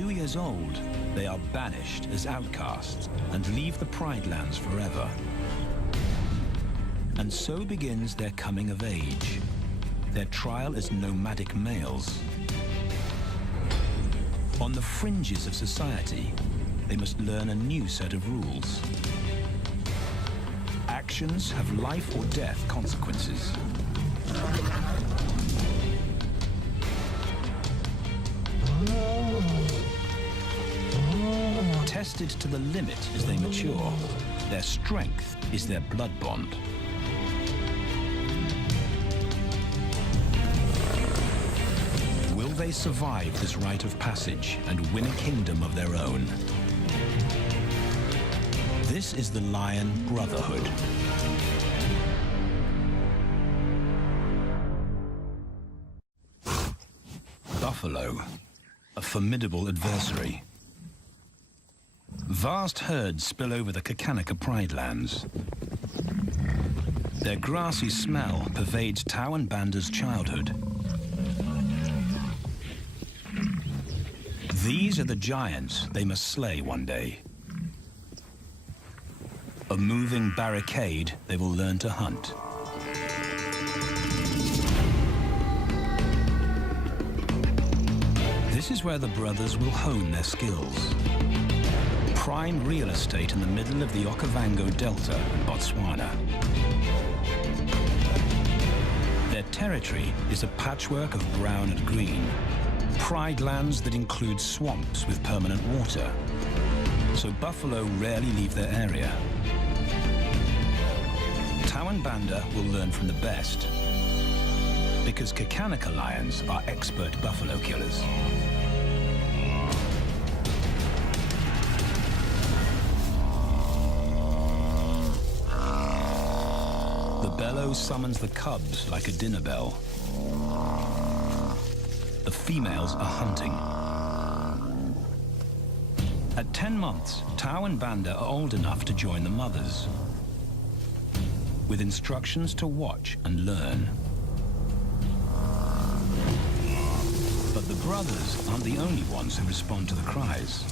2 years old, they are banished as outcasts and leave the Pride Lands forever. And so begins their coming of age, their trial as nomadic males. On the fringes of society, they must learn a new set of rules. Actions have life or death consequences. Tested to the limit as they mature, their strength is their blood bond. Will they survive this rite of passage and win a kingdom of their own? This is the Lion Brotherhood. Buffalo, a formidable adversary. Vast herds spill over the Kakanaka Pride Lands. Their grassy smell pervades Tau and Banda's childhood. These are the giants they must slay one day. A moving barricade they will learn to hunt. This is where the brothers will hone their skills. Prime real estate in the middle of the Okavango Delta in Botswana. Their territory is a patchwork of brown and green. Pride lands that include swamps with permanent water. So buffalo rarely leave their area. Tau and Banda will learn from the best, because Kakanaka lions are expert buffalo killers. The bellow summons the cubs like a dinner bell. The females are hunting. At 10 months, Tau and Banda are old enough to join the mothers, with instructions to watch and learn. But the brothers aren't the only ones who respond to the cries.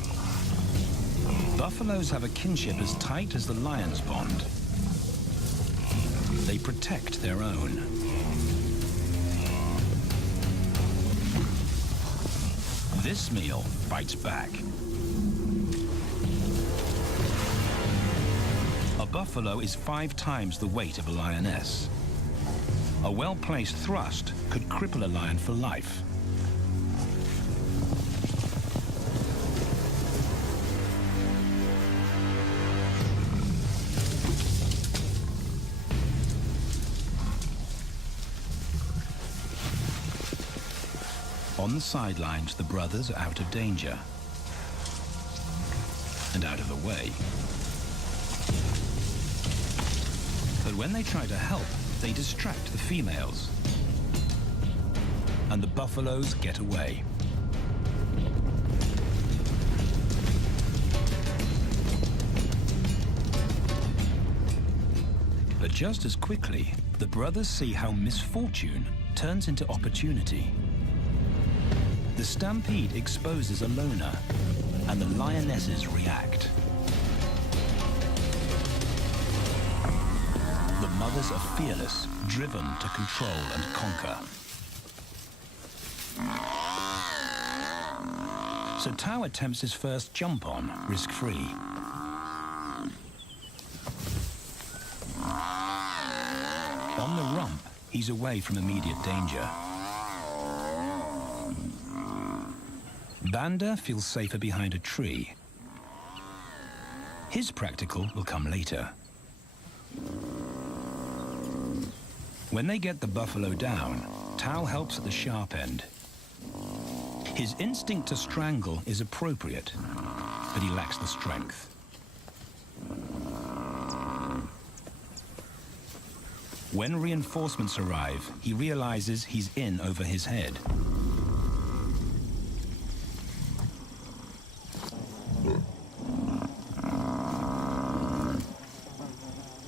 Buffaloes have a kinship as tight as the lions' bond. They protect their own. This meal bites back. A buffalo is 5 times the weight of a lioness. A well-placed thrust could cripple a lion for life. On the sidelines, the brothers are out of danger and out of the way. But when they try to help, they distract the females, and the buffaloes get away. But just as quickly, the brothers see how misfortune turns into opportunity. The stampede exposes a loner, and the lionesses react. The mothers are fearless, driven to control and conquer. So Tau attempts his first jump on, risk-free. On the rump, he's away from immediate danger. Banda feels safer behind a tree. His practical will come later. When they get the buffalo down, Tau helps at the sharp end. His instinct to strangle is appropriate, but he lacks the strength. When reinforcements arrive, he realizes he's in over his head.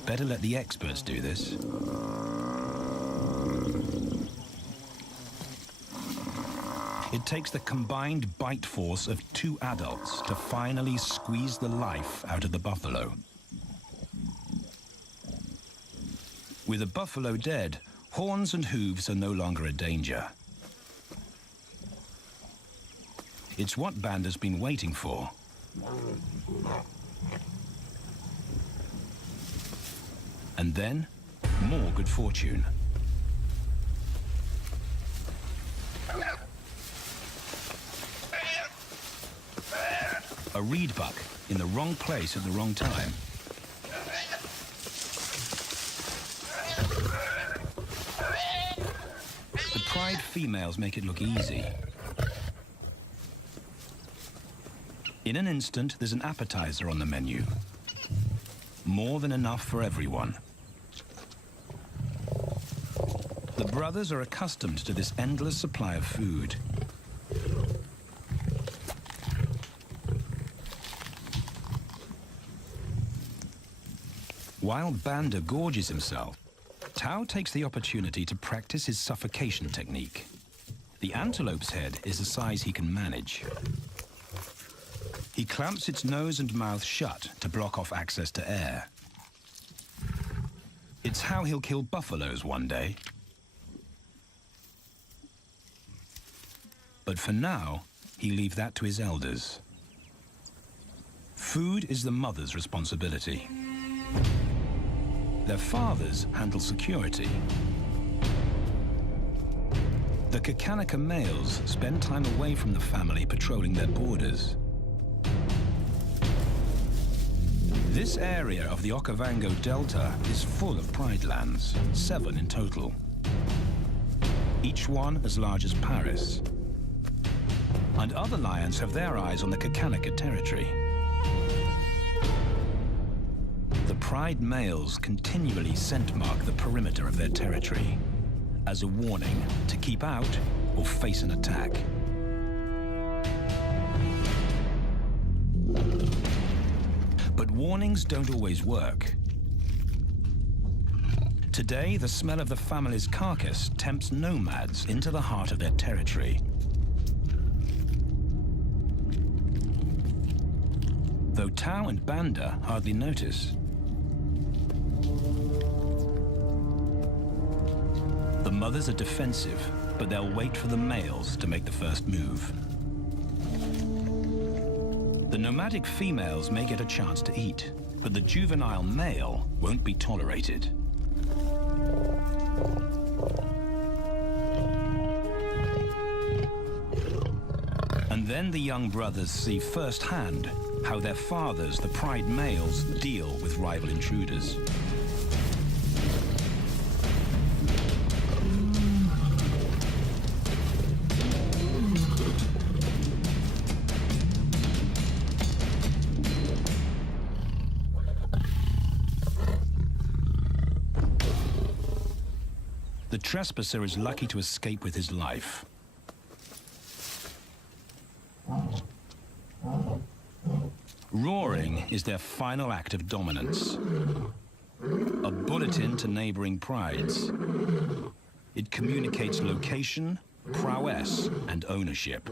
Better let the experts do this. It takes the combined bite force of 2 adults to finally squeeze the life out of the buffalo. With the buffalo dead, horns and hooves are no longer a danger. It's what Banda's been waiting for. And then, more good fortune. A reed buck in the wrong place at the wrong time. The pride females make it look easy. In an instant, there's an appetizer on the menu. More than enough for everyone. The brothers are accustomed to this endless supply of food. While Banda gorges himself, Tao takes the opportunity to practice his suffocation technique. The antelope's head is a size he can manage. He clamps its nose and mouth shut to block off access to air. It's how he'll kill buffaloes one day. But for now, he leaves that to his elders. Food is the mother's responsibility. Their fathers handle security. The Kakanika males spend time away from the family patrolling their borders. This area of the Okavango Delta is full of pride lands, 7 in total. Each one as large as Paris. And other lions have their eyes on the Kakanika territory. The pride males continually scent mark the perimeter of their territory as a warning to keep out or face an attack. But warnings don't always work. Today, the smell of the family's carcass tempts nomads into the heart of their territory. Though Tao and Banda hardly notice. The mothers are defensive, but they'll wait for the males to make the first move. The nomadic females may get a chance to eat, but the juvenile male won't be tolerated. And then the young brothers see firsthand how their fathers, the pride males, deal with rival intruders. The trespasser is lucky to escape with his life. Roaring is their final act of dominance. A bulletin to neighboring prides. It communicates location, prowess, and ownership.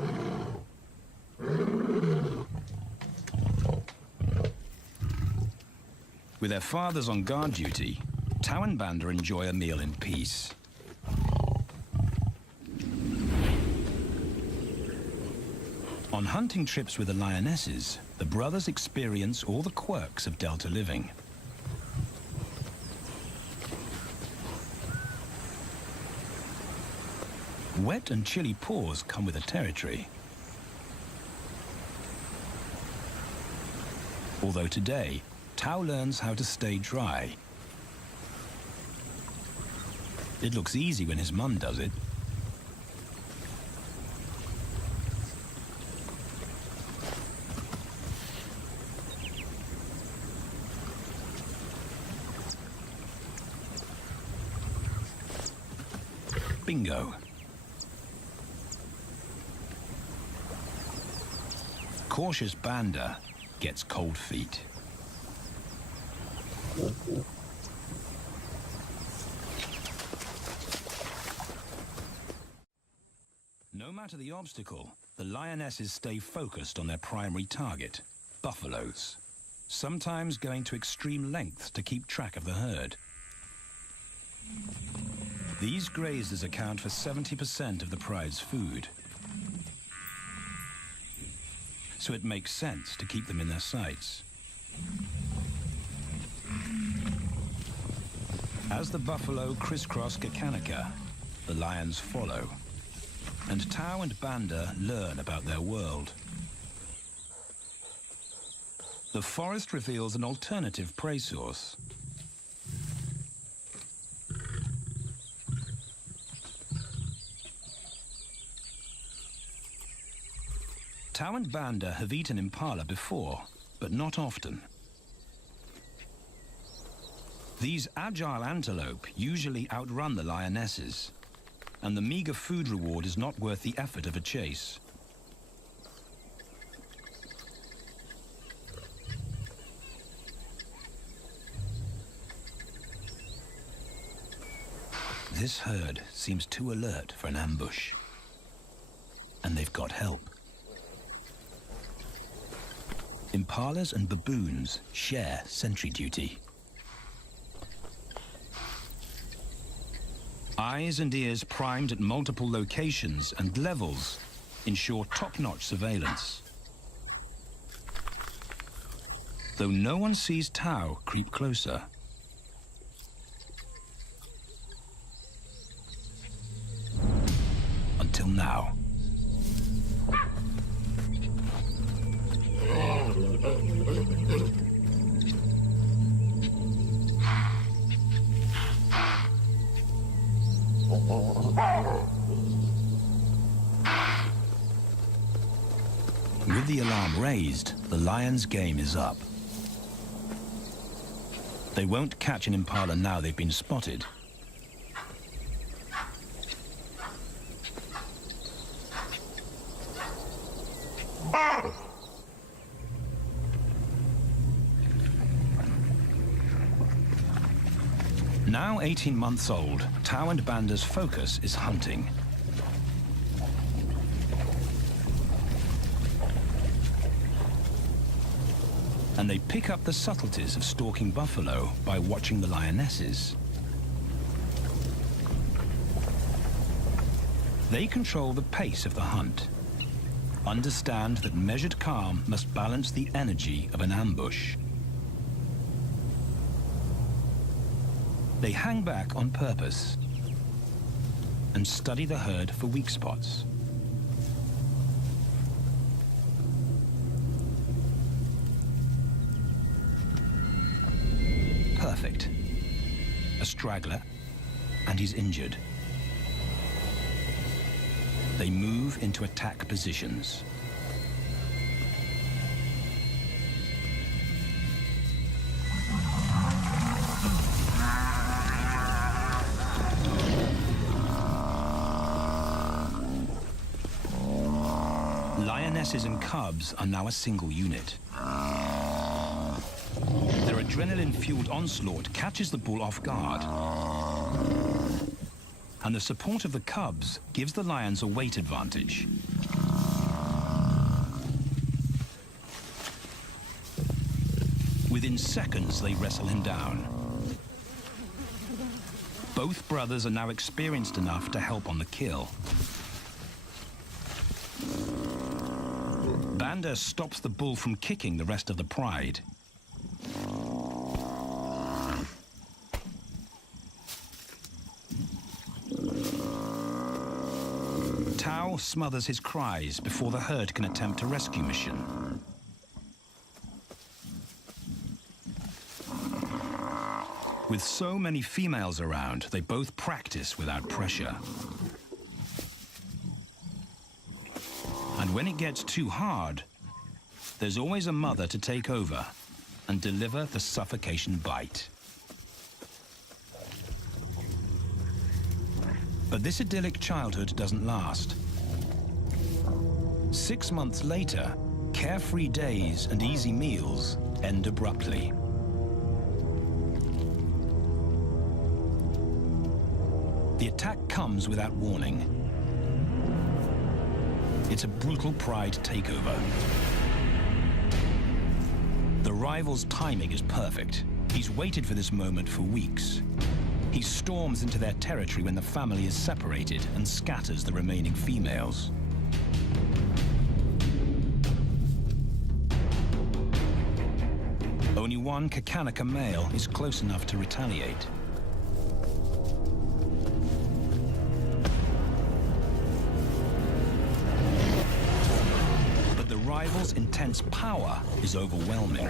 With their fathers on guard duty, Tao and Banda enjoy a meal in peace. On hunting trips with the lionesses, the brothers experience all the quirks of Delta living. Wet and chilly paws come with the territory. Although today, Tao learns how to stay dry. It looks easy when his mum does it. Bingo. Cautious Banda gets cold feet. No matter matter the obstacle, the lionesses stay focused on their primary target, buffaloes, sometimes going to extreme lengths to keep track of the herd. These grazers account for 70% of the pride's food, so it makes sense to keep them in their sights. As the buffalo crisscross Kakanika, the lions follow, and Tau and Banda learn about their world. The forest reveals an alternative prey source. Tau and Banda have eaten impala before, but not often. These agile antelope usually outrun the lionesses, and the meager food reward is not worth the effort of a chase. This herd seems too alert for an ambush, and they've got help. Impalas and baboons share sentry duty. Eyes and ears primed at multiple locations and levels ensure top-notch surveillance. Though no one sees Tau creep closer. Until now. With the alarm raised, the lions' game is up. They won't catch an impala now they've been spotted. Now 18 months old, Tau and Banda's focus is hunting. And they pick up the subtleties of stalking buffalo by watching the lionesses. They control the pace of the hunt, understand that measured calm must balance the energy of an ambush. They hang back on purpose and study the herd for weak spots. Perfect. A straggler, and he's injured. They move into attack positions. Lionesses and cubs are now a single unit. Their adrenaline-fueled onslaught catches the bull off guard. And the support of the cubs gives the lions a weight advantage. Within seconds, they wrestle him down. Both brothers are now experienced enough to help on the kill. Banda stops the bull from kicking the rest of the pride. Tau smothers his cries before the herd can attempt a rescue mission. With so many females around, they both practice without pressure. And when it gets too hard, there's always a mother to take over and deliver the suffocation bite. But this idyllic childhood doesn't last. 6 months later, carefree days and easy meals end abruptly. The attack comes without warning. It's a brutal pride takeover. The rival's timing is perfect. He's waited for this moment for weeks. He storms into their territory when the family is separated and scatters the remaining females. Only one Kakanika male is close enough to retaliate. But the rival's intense power is overwhelming.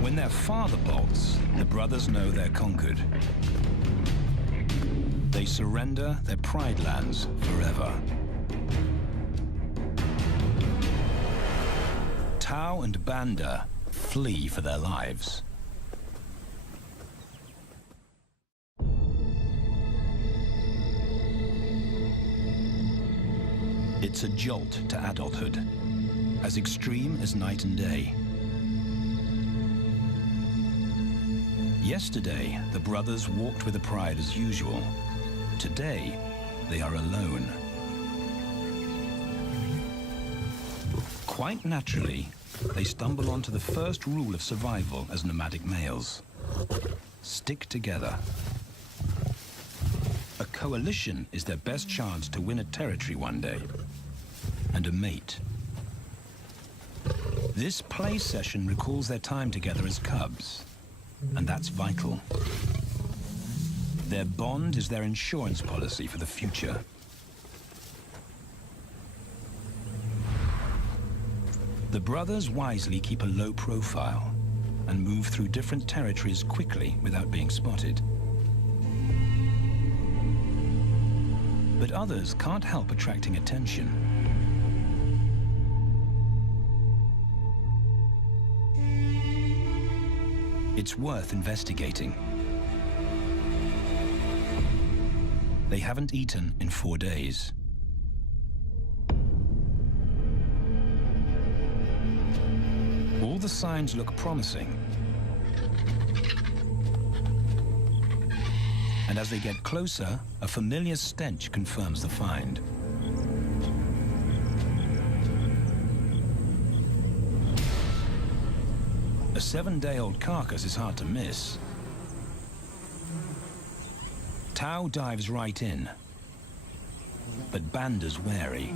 When their father bolts, the brothers know they're conquered. They surrender their pride lands forever. Tau and Banda flee for their lives. It's a jolt to adulthood, as extreme as night and day. Yesterday, the brothers walked with the pride as usual. Today, they are alone. Quite naturally, they stumble onto the first rule of survival as nomadic males. Stick together. A coalition is their best chance to win a territory one day, and a mate. This play session recalls their time together as cubs, and that's vital. Their bond is their insurance policy for the future. The brothers wisely keep a low profile and move through different territories quickly without being spotted. But others can't help attracting attention. It's worth investigating. They haven't eaten in 4 days. All the signs look promising. And as they get closer, a familiar stench confirms the find. A 7-day-old carcass is hard to miss. Tau dives right in, but Banda's wary.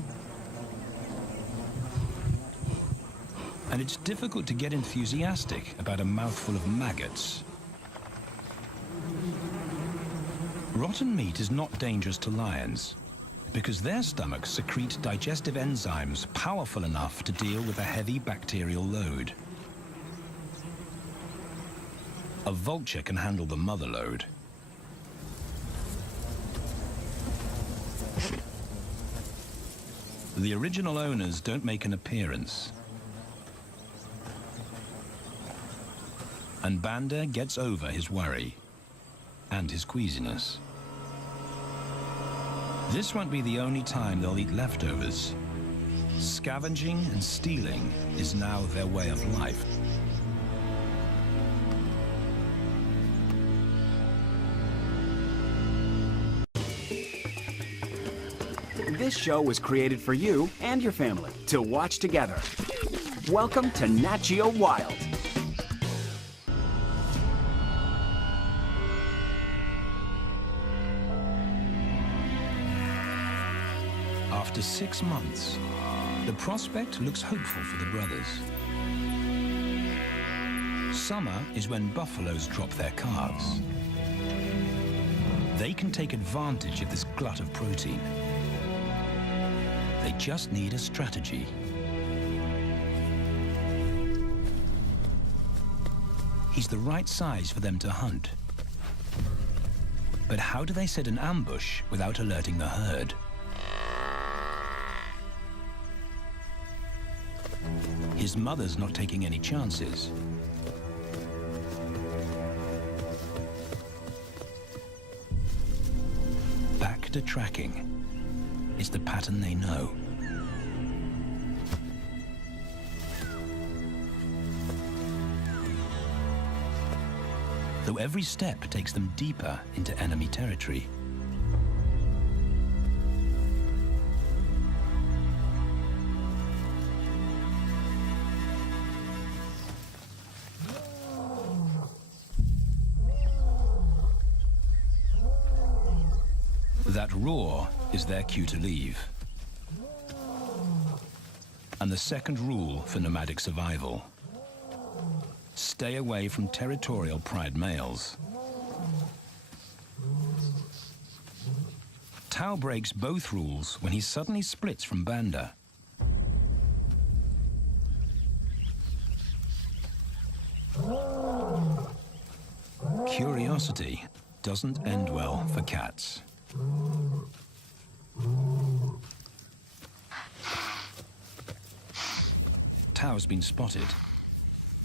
And it's difficult to get enthusiastic about a mouthful of maggots. Rotten meat is not dangerous to lions, because their stomachs secrete digestive enzymes powerful enough to deal with a heavy bacterial load. A vulture can handle the mother load. The original owners don't make an appearance. And Banda gets over his worry and his queasiness. This won't be the only time they'll eat leftovers. Scavenging and stealing is now their way of life. This show was created for you and your family to watch together. Welcome to Nat Geo Wild. After 6 months, the prospect looks hopeful for the brothers. Summer is when buffaloes drop their calves. They can take advantage of this glut of protein. They just need a strategy. He's the right size for them to hunt. But how do they set an ambush without alerting the herd? His mother's not taking any chances. Back to tracking. It's the pattern they know. Though every step takes them deeper into enemy territory. That roar is their cue to leave. And the second rule for nomadic survival: stay away from territorial pride males. Tao breaks both rules when he suddenly splits from Banda. Curiosity doesn't end well for cats. Tao's been spotted,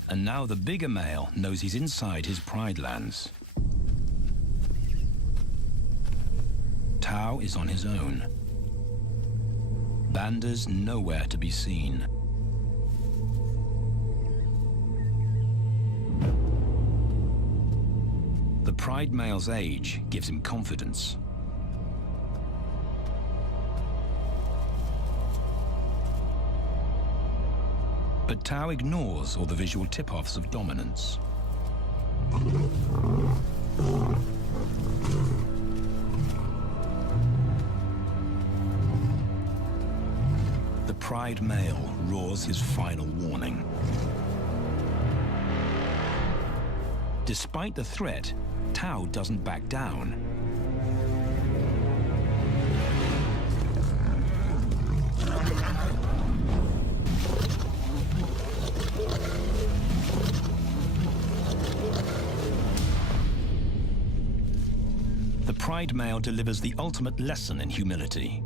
and now the bigger male knows he's inside his pride lands. Tao is on his own. Banda's nowhere to be seen. The pride male's age gives him confidence. But Tao ignores all the visual tip-offs of dominance. The pride male roars his final warning. Despite the threat, Tao doesn't back down. The pride male delivers the ultimate lesson in humility.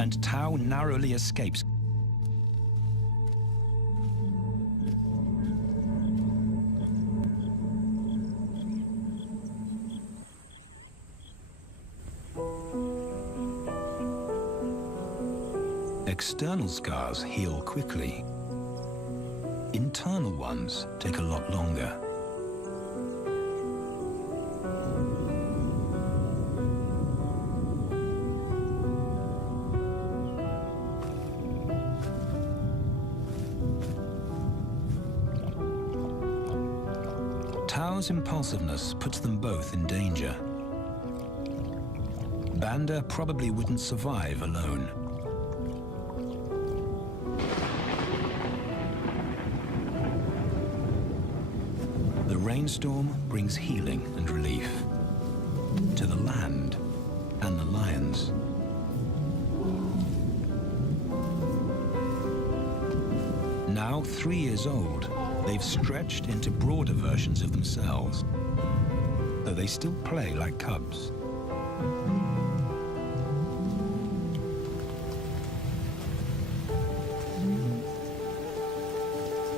And Tao narrowly escapes. External scars heal quickly. Internal ones take a lot longer. Tao's impulsiveness puts them both in danger. Banda probably wouldn't survive alone. The rainstorm brings healing and relief to the land and the lions. Now 3 years old, they've stretched into broader versions of themselves, though they still play like cubs.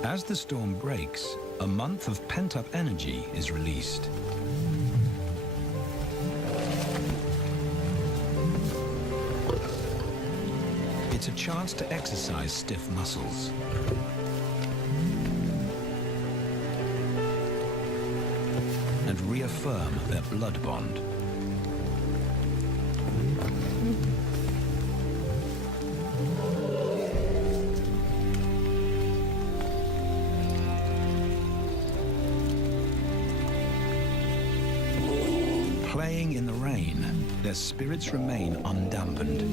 As the storm breaks, a month of pent-up energy is released. It's a chance to exercise stiff muscles. And reaffirm their blood bond. Playing in the rain, their spirits remain undampened.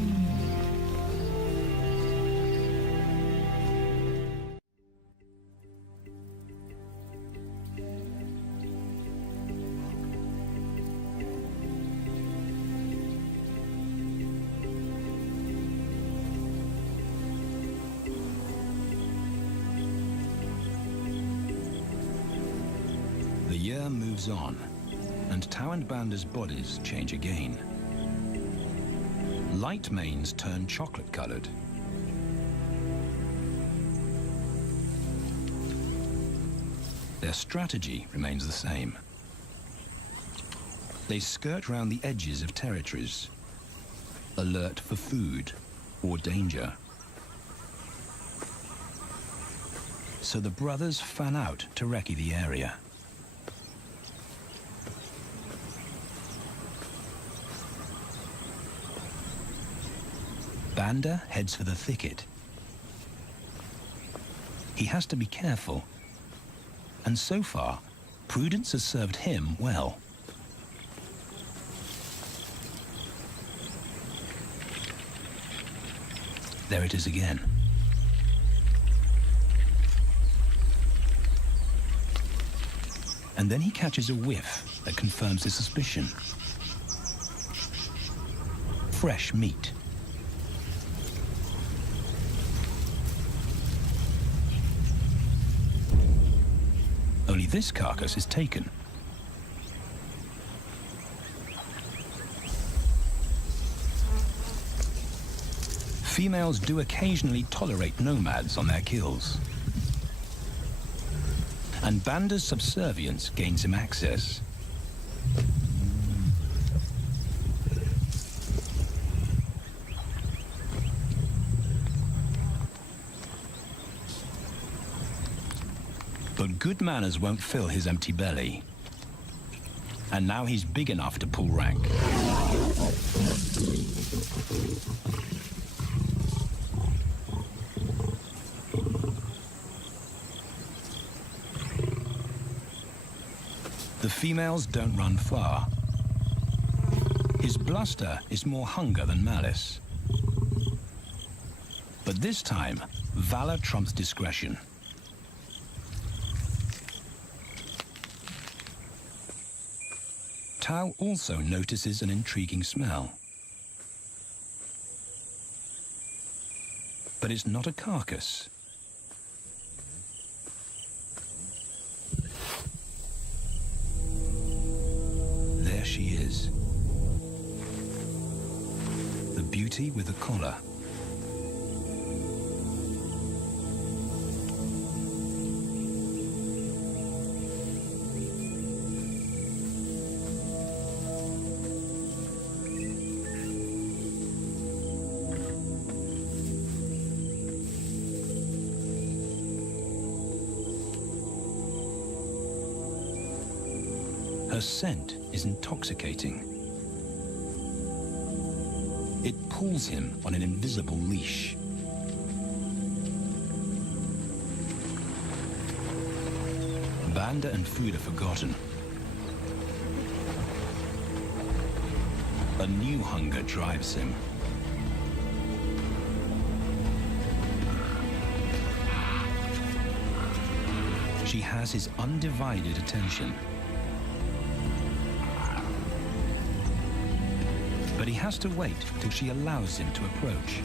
The year moves on, and Tao and Banda's bodies change again. Light manes turn chocolate-colored. Their strategy remains the same. They skirt round the edges of territories, alert for food or danger. So the brothers fan out to recce the area. Banda heads for the thicket. He has to be careful. And so far, prudence has served him well. There it is again. And then he catches a whiff that confirms his suspicion. Fresh meat. Only this carcass is taken. Females do occasionally tolerate nomads on their kills. And Banda's subservience gains him access. But good manners won't fill his empty belly. And now he's big enough to pull rank. The females don't run far. His bluster is more hunger than malice. But this time, valor trumps discretion. Tao also notices an intriguing smell. But it's not a carcass. There she is. The beauty with a collar. Her scent is intoxicating. It pulls him on an invisible leash. Banda and food are forgotten. A new hunger drives him. She has his undivided attention. But he has to wait till she allows him to approach.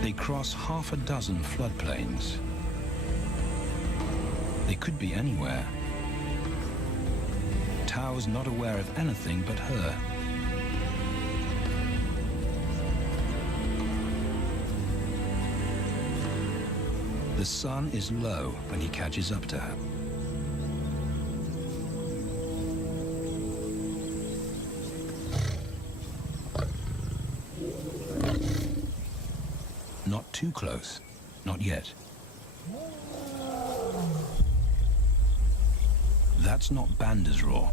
They cross half a dozen floodplains. They could be anywhere. Tao's not aware of anything but her. The sun is low when he catches up to her. Not too close. Not yet. That's not Banda's roar.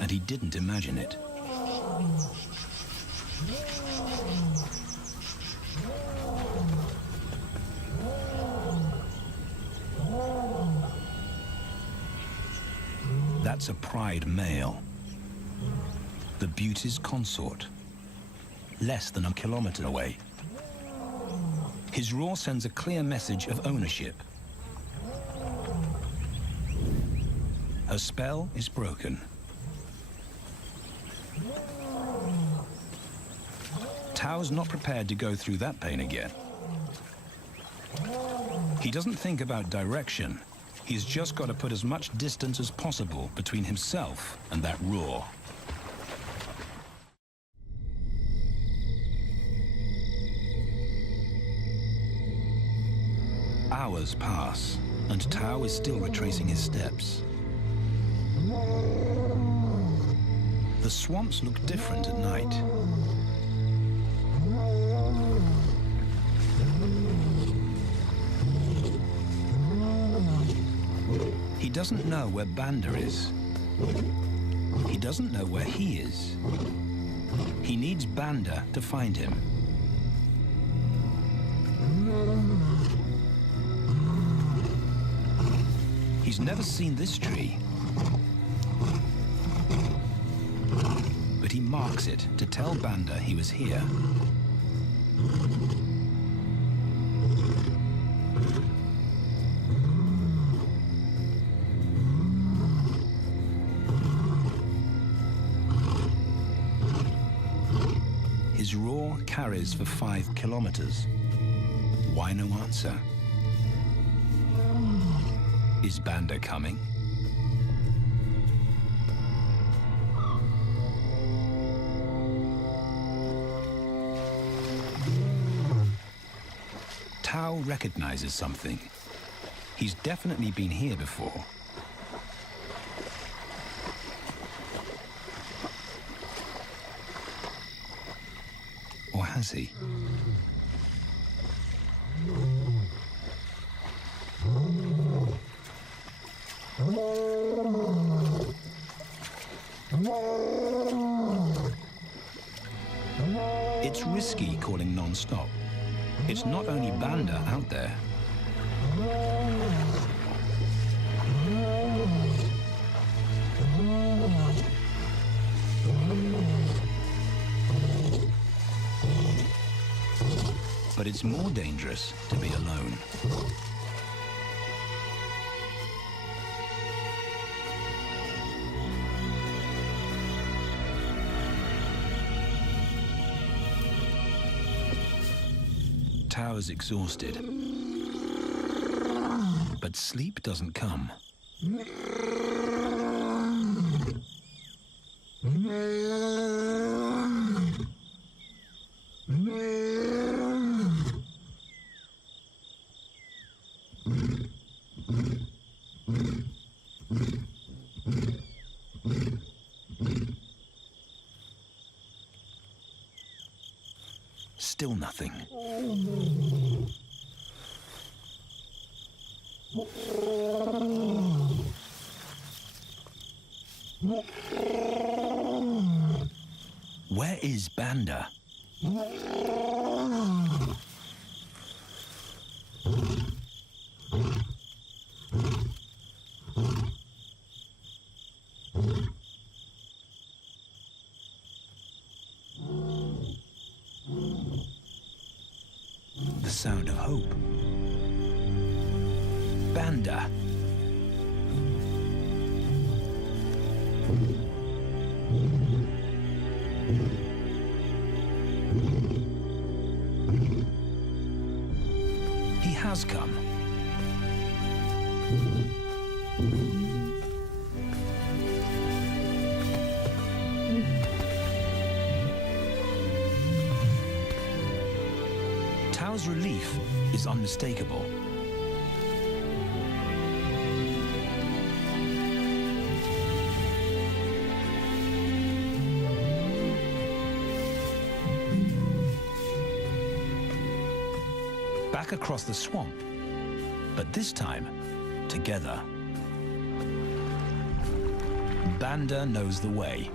And he didn't imagine it. That's a pride male. The beauty's consort. Less than a kilometer away. His roar sends a clear message of ownership. Her spell is broken. Tao's not prepared to go through that pain again. He doesn't think about direction. He's just got to put as much distance as possible between himself and that roar. Hours pass, and Tao is still retracing his steps. The swamps look different at night. doesn't know where Banda is. He doesn't know where he is. He needs Banda to find him. He's never seen this tree, but he marks it to tell Banda he was here. His roar carries for 5 kilometers. Why no answer? Is Banda coming? Tao recognizes something. He's definitely been here before. Or has he? It's risky calling non-stop. It's not only Banda out there. But it's more dangerous to be alone. Tao is exhausted, but sleep doesn't come. Still nothing. Where is Banda? The sound of hope. Banda. He has come. Tao's relief is unmistakable. Back across the swamp, but this time, together. Banda knows the way.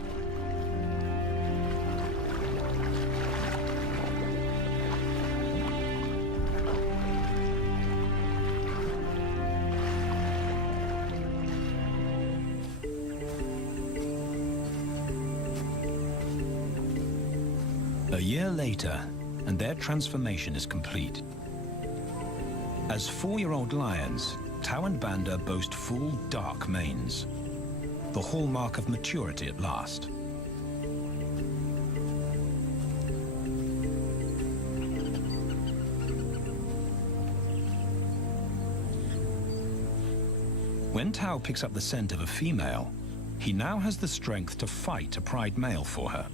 A year later, and their transformation is complete. As 4-year-old lions, Tao and Banda boast full, dark manes, the hallmark of maturity at last. When Tao picks up the scent of a female, he now has the strength to fight a pride male for her.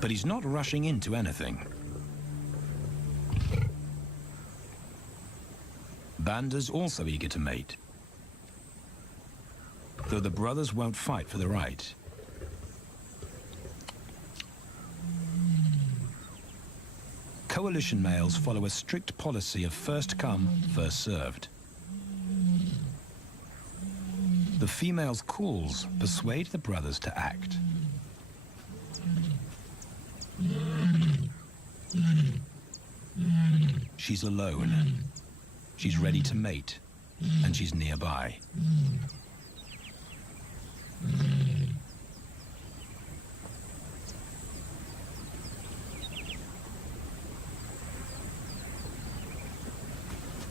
But he's not rushing into anything. Banda's also eager to mate, though the brothers won't fight for the right. Coalition males follow a strict policy of first come, first served. The female's calls persuade the brothers to act. She's alone. She's ready to mate, and she's nearby.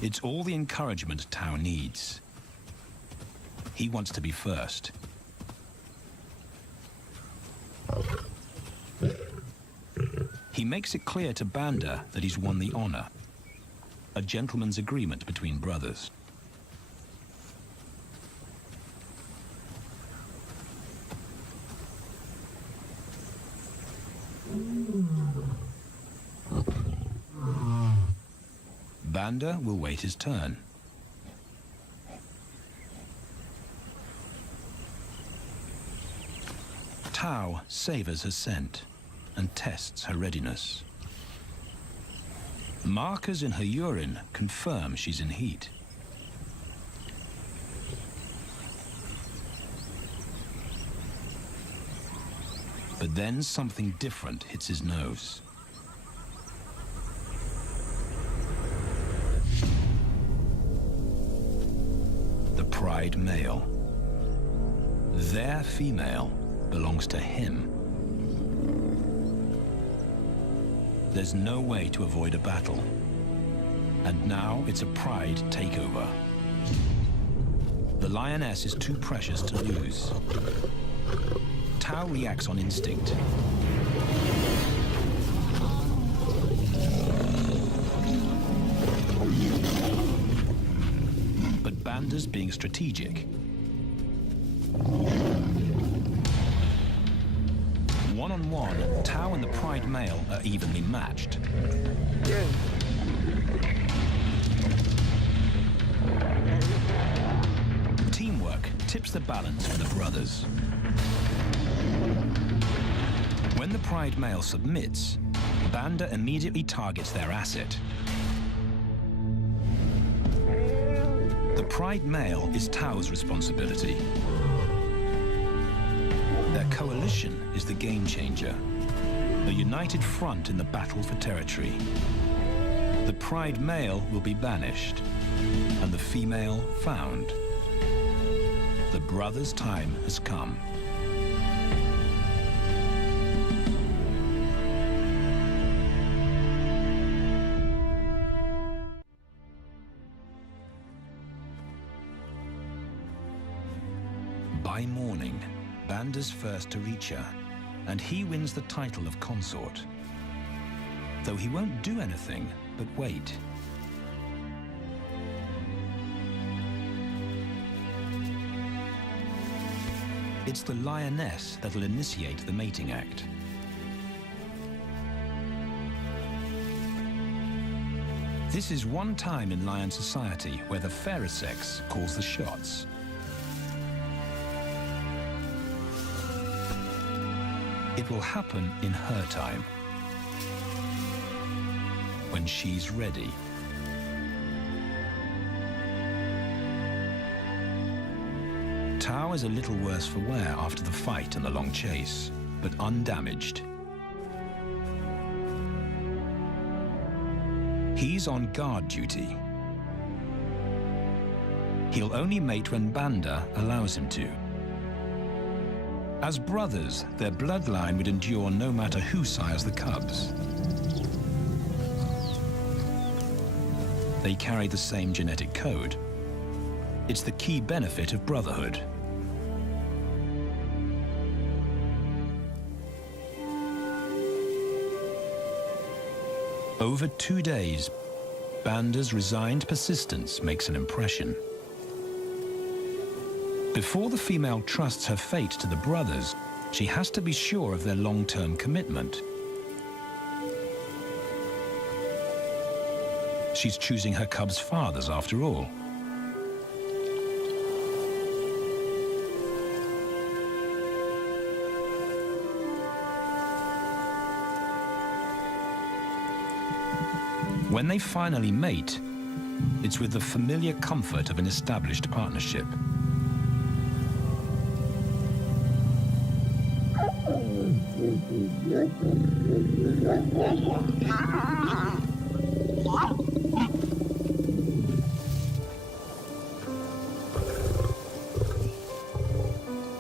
It's all the encouragement Tao needs. He wants to be first. He makes it clear to Banda that he's won the honor. A gentleman's agreement between brothers. Banda will wait his turn. Tao savors her scent and tests her readiness. Markers in her urine confirm she's in heat. But then something different hits his nose. The pride male. Their female belongs to him. There's no way to avoid a battle. And now it's a pride takeover. The lioness is too precious to lose. Tao reacts on instinct. But Banda's being strategic. One-on-one, Tao and the pride male are evenly matched. Teamwork tips the balance for the brothers. When the pride male submits, Banda immediately targets their asset. The pride male is Tao's responsibility. Their coalition is the game changer, a united front in the battle for territory. The pride male will be banished, and the female found. The brothers' time has come. By morning, Banda's first to reach her, and he wins the title of consort. Though he won't do anything but wait. It's the lioness that'll initiate the mating act. This is one time in lion society where the fairer sex calls the shots. It will happen in her time, when she's ready. Tao is a little worse for wear after the fight and the long chase, but undamaged. He's on guard duty. He'll only mate when Banda allows him to. As brothers, their bloodline would endure no matter who sires the cubs. They carry the same genetic code. It's the key benefit of Brotherhood. Over 2 days, Banda's resigned persistence makes an impression. Before the female trusts her fate to the brothers, she has to be sure of their long-term commitment. She's choosing her cubs' fathers after all. When they finally mate, it's with the familiar comfort of an established partnership.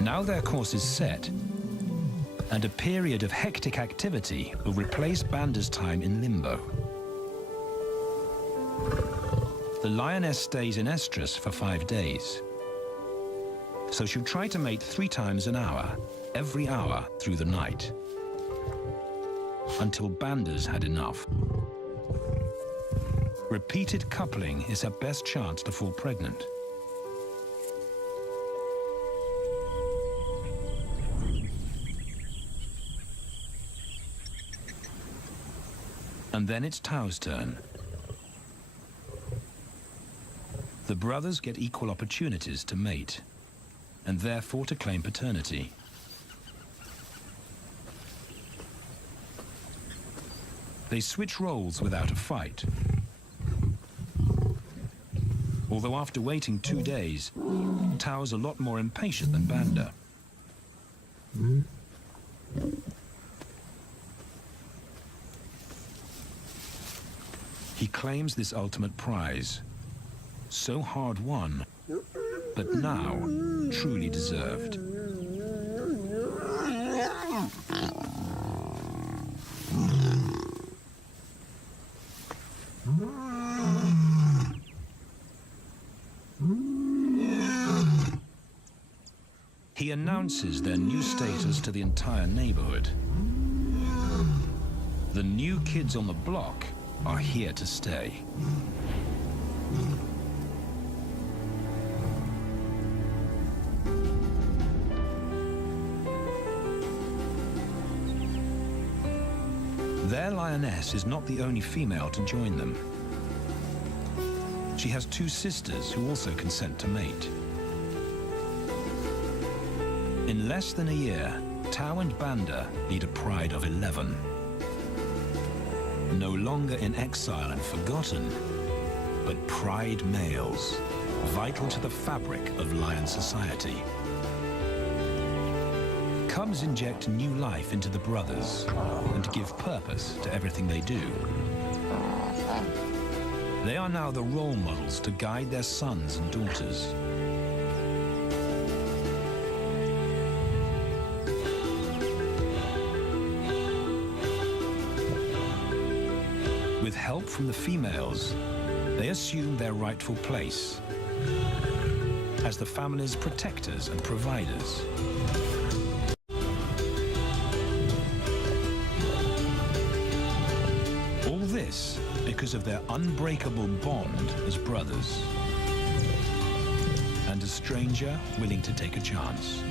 Now their course is set, and a period of hectic activity will replace Banda's time in limbo. The lioness stays in estrus for 5 days, so she'll try to mate 3 times an hour, every hour through the night, until Banda's had enough. Repeated coupling is her best chance to fall pregnant. And then it's Tao's turn. The brothers get equal opportunities to mate, and therefore to claim paternity. They switch roles without a fight. Although after waiting 2 days, Tao's a lot more impatient than Banda. He claims this ultimate prize, so hard won, but now truly deserved. He announces their new status to the entire neighborhood. The new kids on the block are here to stay. Their lioness is not the only female to join them. She has 2 sisters who also consent to mate. In less than a year, Tao and Banda lead a pride of 11. No longer in exile and forgotten, but pride males, vital to the fabric of lion society. Cubs inject new life into the brothers and give purpose to everything they do. They are now the role models to guide their sons and daughters. With help from the females, they assume their rightful place as the family's protectors and providers. All this because of their unbreakable bond as brothers, and a stranger willing to take a chance.